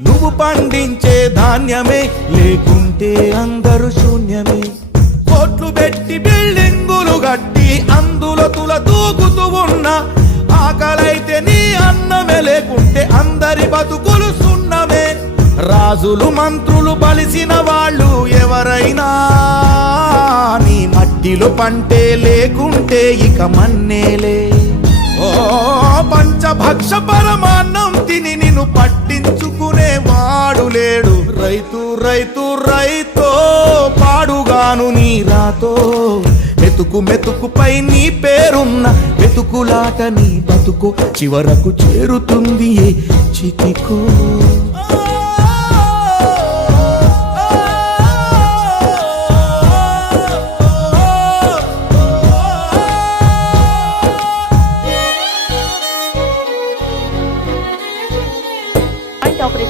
నువ్వు పండించే ధాన్యమే లేకుంటే అందరూ శూన్యమే. కోట్లు పెట్టి బిల్డింగులు కట్టి అందులో తుల దూకుతూ ఉన్నా ఆకలైతే నీ అన్నమే లేకుంటే అందరి బతుకులు సున్నమే. రాజులు మంత్రులు బలిసిన వాళ్ళు ఎవరైనా నీ మట్టిలో పంటే లేకుంటే ఇక మన్నేలే. ఓ పంచభక్ష పరమాన్నం తిని నిన్ను పట్టించుకునే వాడు లేడు. రైతు రైతు రైతో పాడుగాను నీ రాతో. మెతుకు మెతుకుపై నీ పేరున్న మెతుకులాట నీ బతుకు చివరకు చేరుతుంది చితికో.